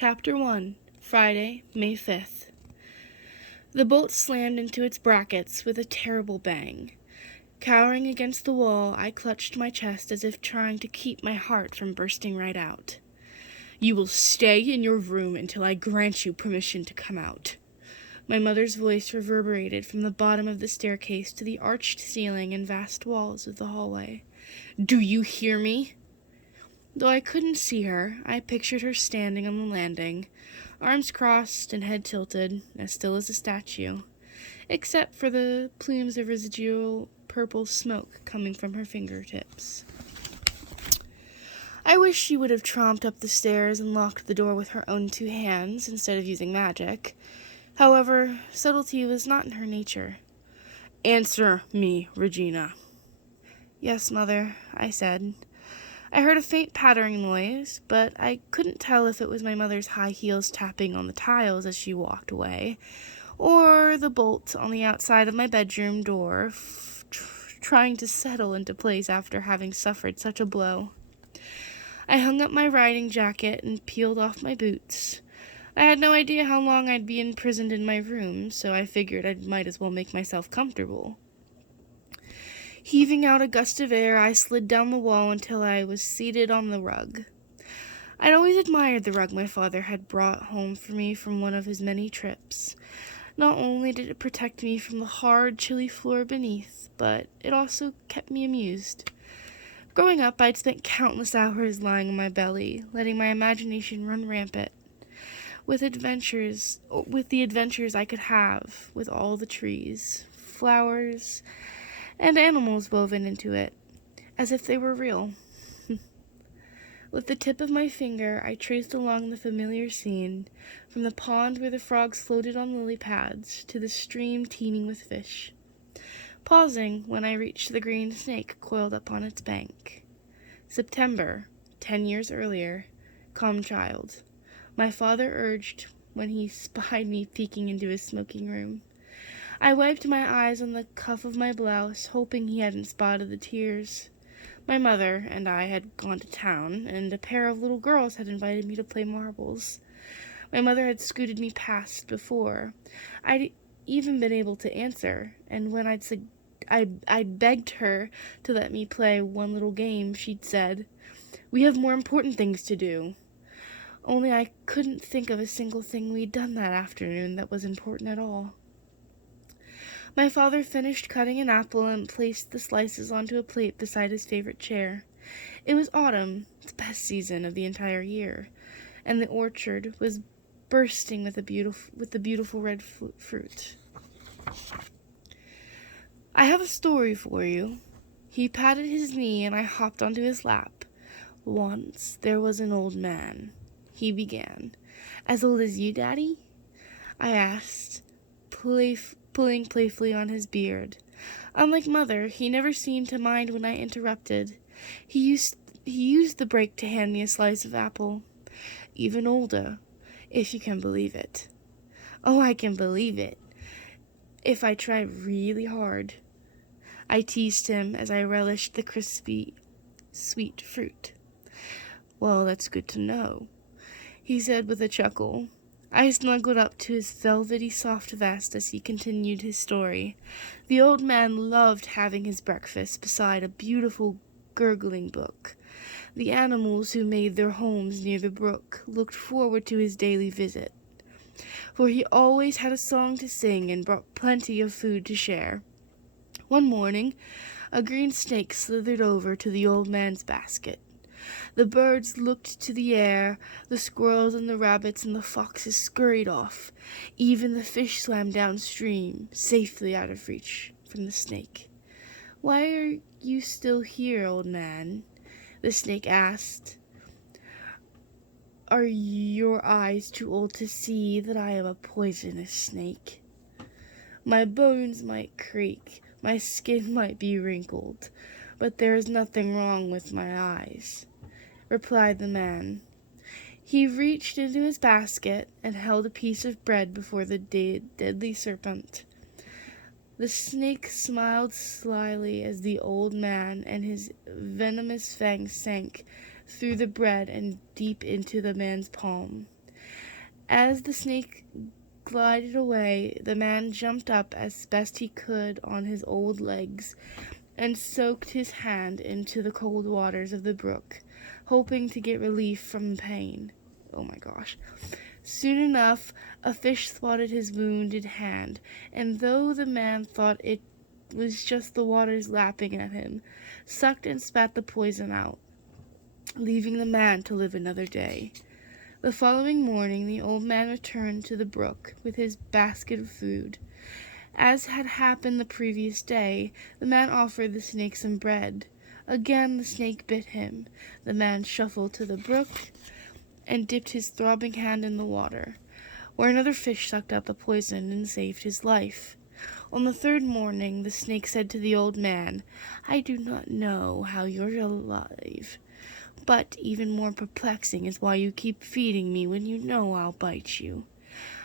Chapter 1, Friday, May 5th. The bolt slammed into its brackets with a terrible bang. Cowering against the wall, I clutched my chest as if trying to keep my heart from bursting right out. "You will stay in your room until I grant you permission to come out." My mother's voice reverberated from the bottom of the staircase to the arched ceiling and vast walls of the hallway. "Do you hear me?" Though I couldn't see her, I pictured her standing on the landing, arms crossed and head tilted, as still as a statue, except for the plumes of residual purple smoke coming from her fingertips. I wish she would have tromped up the stairs and locked the door with her own 2 hands instead of using magic. However, subtlety was not in her nature. "Answer me, Regina." "Yes, Mother," I said. I heard a faint pattering noise, but I couldn't tell if it was my mother's high heels tapping on the tiles as she walked away, or the bolt on the outside of my bedroom door trying to settle into place after having suffered such a blow. I hung up my riding jacket and peeled off my boots. I had no idea how long I'd be imprisoned in my room, so I figured I might as well make myself comfortable. Heaving out a gust of air, I slid down the wall until I was seated on the rug. I'd always admired the rug my father had brought home for me from one of his many trips. Not only did it protect me from the hard, chilly floor beneath, but it also kept me amused. Growing up, I'd spent countless hours lying on my belly, letting my imagination run rampant, with the adventures I could have with all the trees, flowers, and animals woven into it, as if they were real. With the tip of my finger, I traced along the familiar scene, from the pond where the frogs floated on lily pads to the stream teeming with fish, pausing when I reached the green snake coiled up on its bank. September, 10 years earlier, calm child, my father urged when he spied me peeking into his smoking room. I wiped my eyes on the cuff of my blouse, hoping he hadn't spotted the tears. My mother and I had gone to town, and a pair of little girls had invited me to play marbles. My mother had scooted me past before. I'd even been able to answer, and when I'd begged her to let me play one little game, she'd said, "We have more important things to do." Only I couldn't think of a single thing we'd done that afternoon that was important at all. My father finished cutting an apple and placed the slices onto a plate beside his favorite chair. It was autumn, the best season of the entire year, and the orchard was bursting with the beautiful red fruit. "I have a story for you." He patted his knee and I hopped onto his lap. "Once there was an old man," he began. "As old as you, Daddy?" I asked, pulling playfully on his beard. Unlike Mother, he never seemed to mind when I interrupted. He used the break to hand me a slice of apple. "Even older, if you can believe it." "Oh, I can believe it, if I try really hard." I teased him as I relished the crispy, sweet fruit. "Well, that's good to know," he said with a chuckle. I snuggled up to his velvety soft vest as he continued his story. The old man loved having his breakfast beside a beautiful gurgling brook. The animals who made their homes near the brook looked forward to his daily visit, for he always had a song to sing and brought plenty of food to share. One morning, a green snake slithered over to the old man's basket. The birds looked to the air, the squirrels and the rabbits and the foxes scurried off. Even the fish swam downstream, safely out of reach from the snake. "Why are you still here, old man?" the snake asked. "Are your eyes too old to see that I am a poisonous snake? My bones might creak, my skin might be wrinkled, but there is nothing wrong with my eyes," replied the man. He reached into his basket and held a piece of bread before the deadly serpent. The snake smiled slyly as the old man and his venomous fangs sank through the bread and deep into the man's palm. As the snake glided away, the man jumped up as best he could on his old legs and soaked his hand into the cold waters of the brook, hoping to get relief from the pain. Oh my gosh. Soon enough, a fish swatted his wounded hand, and though the man thought it was just the waters lapping at him, sucked and spat the poison out, leaving the man to live another day. The following morning, the old man returned to the brook with his basket of food. As had happened the previous day, the man offered the snake some bread. Again the snake bit him. The man shuffled to the brook and dipped his throbbing hand in the water, where another fish sucked out the poison and saved his life. On the third morning, the snake said to the old man, "I do not know how you're alive, but even more perplexing is why you keep feeding me when you know I'll bite you.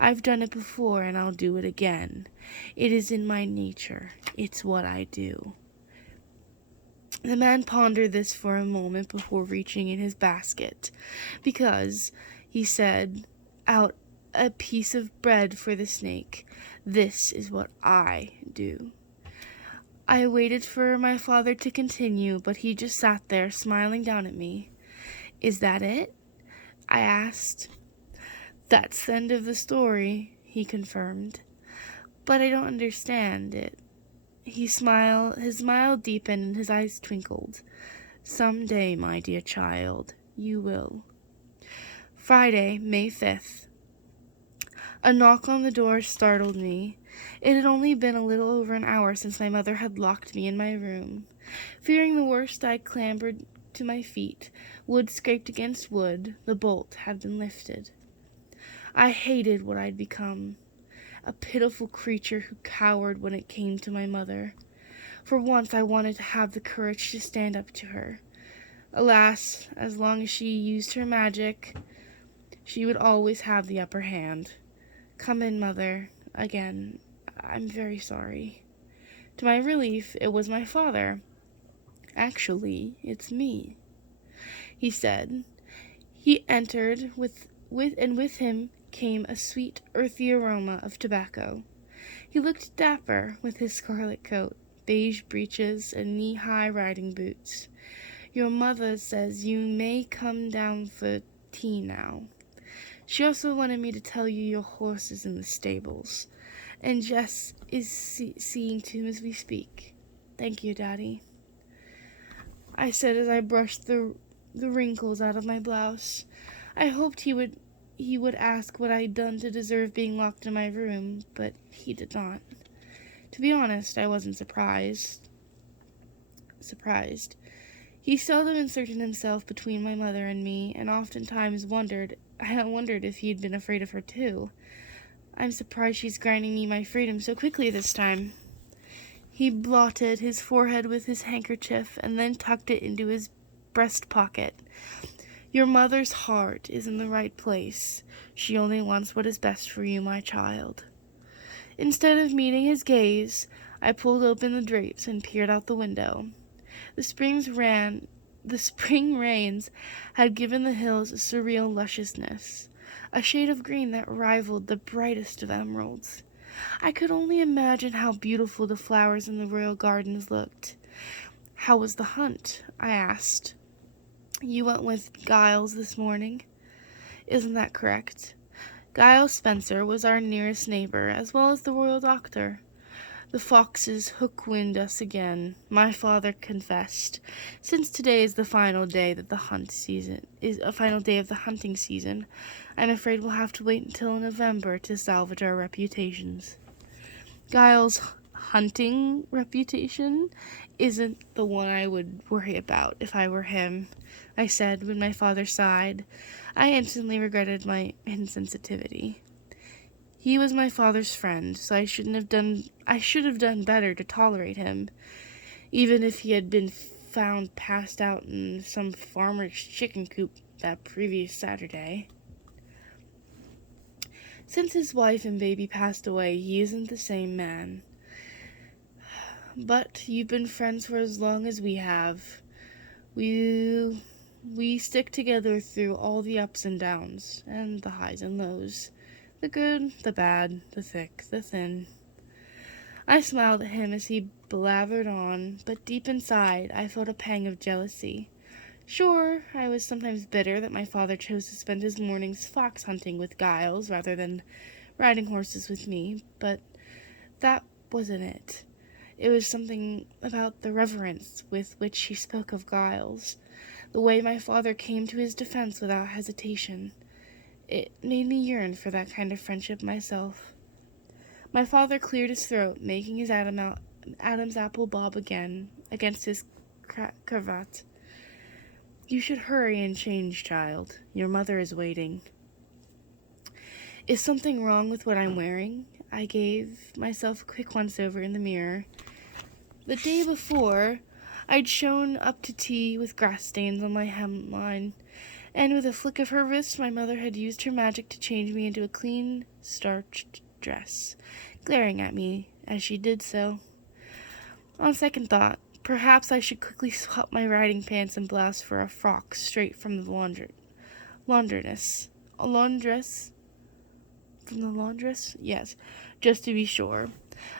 I've done it before, and I'll do it again. It is in my nature. It's what I do." The man pondered this for a moment before reaching in his basket, because, he said, out a piece of bread for the snake. "This is what I do." I waited for my father to continue, but he just sat there, smiling down at me. "Is that it?" I asked. "That's the end of the story," he confirmed. "But I don't understand it." His smile deepened and his eyes twinkled. "Some day, my dear child, you will." Friday, May 5th. A knock on the door startled me. It had only been a little over an hour since my mother had locked me in my room. Fearing the worst, I clambered to my feet. Wood scraped against wood. The bolt had been lifted. I hated what I'd become. A pitiful creature who cowered when it came to my mother. For once I wanted to have the courage to stand up to her. Alas, as long as she used her magic, she would always have the upper hand. "Come in, Mother." Again, "I'm very sorry." To my relief, it was my father. "Actually, it's me," he said. He entered, with him came a sweet, earthy aroma of tobacco. He looked dapper, with his scarlet coat, beige breeches, and knee-high riding boots. "Your mother says you may come down for tea now. She also wanted me to tell you your horse is in the stables, and Jess is seeing to him as we speak." "Thank you, Daddy," I said as I brushed the wrinkles out of my blouse. I hoped he would ask what I'd done to deserve being locked in my room, but he did not. To be honest, I wasn't surprised. He seldom inserted himself between my mother and me, and oftentimes I wondered if he'd been afraid of her too. "I'm surprised she's granting me my freedom so quickly this time." He blotted his forehead with his handkerchief and then tucked it into his breast pocket. "Your mother's heart is in the right place. She only wants what is best for you, my child." Instead of meeting his gaze, I pulled open the drapes and peered out the window. The spring rains had given the hills a surreal lusciousness, a shade of green that rivaled the brightest of emeralds. I could only imagine how beautiful the flowers in the royal gardens looked. "How was the hunt?" I asked. "You went with Giles this morning?" "Isn't that correct?" Giles Spencer was our nearest neighbor, as well as the royal doctor. "The foxes hook-wind us again," my father confessed. "Since today is the final day of the hunting season, I'm afraid we'll have to wait until November to salvage our reputations." Giles' hunting reputation isn't the one I would worry about if I were him, I said when my father sighed. I instantly regretted my insensitivity. He was my father's friend, so I should have done better to tolerate him, even if he had been found passed out in some farmer's chicken coop that previous Saturday. Since his wife and baby passed away, he isn't the same man. But you've been friends for as long as we have. We stick together through all the ups and downs, and the highs and lows, the good, the bad, the thick, the thin. I smiled at him as he blathered on, but deep inside I felt a pang of jealousy. Sure, I was sometimes bitter that my father chose to spend his mornings fox hunting with Giles rather than riding horses with me, but that wasn't it. It was something about the reverence with which he spoke of Giles, the way my father came to his defense without hesitation. It made me yearn for that kind of friendship myself. My father cleared his throat, making his Adam's apple bob again against his cravat. You should hurry and change, child. Your mother is waiting. Is something wrong with what I'm wearing? I gave myself a quick once-over in the mirror. The day before, I'd shown up to tea with grass stains on my hemline, and with a flick of her wrist, my mother had used her magic to change me into a clean, starched dress, glaring at me as she did so. On second thought, perhaps I should quickly swap my riding pants and blouse for a frock straight from the laundress. A laundress? From the laundress? Yes, just to be sure.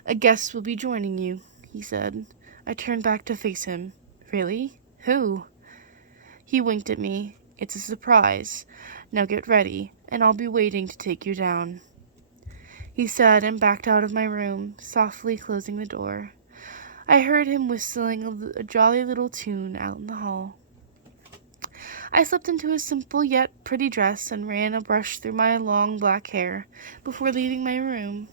A guest will be joining you, he said. I turned back to face him. Really? Who? He winked at me. It's a surprise. Now get ready, and I'll be waiting to take you down. He said and backed out of my room, softly closing the door. I heard him whistling a jolly little tune out in the hall. I slipped into a simple yet pretty dress and ran a brush through my long black hair before leaving my room.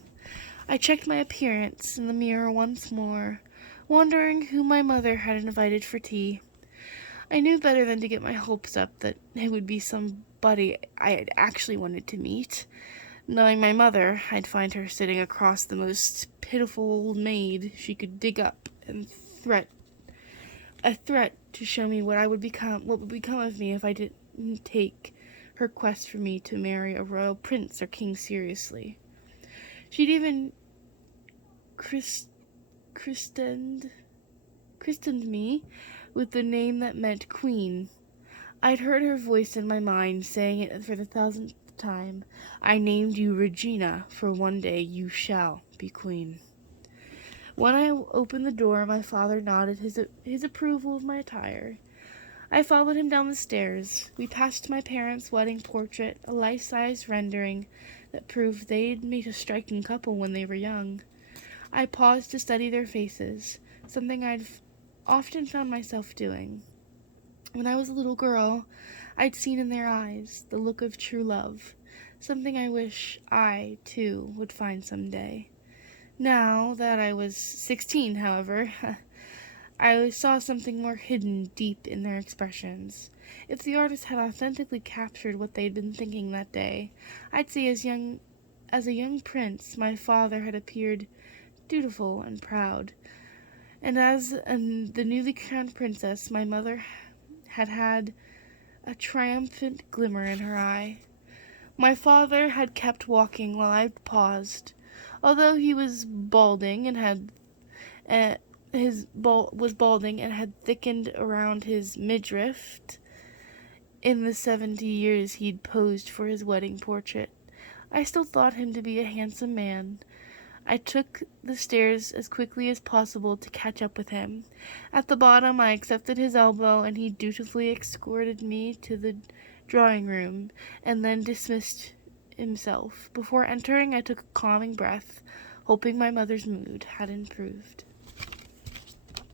I checked my appearance in the mirror once more, wondering who my mother had invited for tea. I knew better than to get my hopes up that it would be somebody I had actually wanted to meet. Knowing my mother, I'd find her sitting across the most pitiful old maid she could dig up, and a threat to show me what would become of me if I didn't take her quest for me to marry a royal prince or king seriously. She'd even christened me with the name that meant queen. I'd heard her voice in my mind saying it for the 1000th time. I named you Regina, for one day you shall be queen. When I opened the door, my father nodded his approval of my attire. I followed him down the stairs. We passed my parents' wedding portrait, a life-size rendering that proved they'd made a striking couple when they were young. I paused to study their faces, something I'd often found myself doing. When I was a little girl, I'd seen in their eyes the look of true love, something I wish I, too, would find someday. Now that I was 16, however, I saw something more hidden deep in their expressions. If the artist had authentically captured what they'd been thinking that day, I'd say as a young prince, my father had appeared dutiful and proud, and as the newly crowned princess, my mother had a triumphant glimmer in her eye. My father had kept walking while I paused. Although he was balding and had thickened around his midriff in the 70 years he'd posed for his wedding portrait, I still thought him to be a handsome man. I took the stairs as quickly as possible to catch up with him. At the bottom, I accepted his elbow, and he dutifully escorted me to the drawing room, and then dismissed himself. Before entering, I took a calming breath, hoping my mother's mood had improved.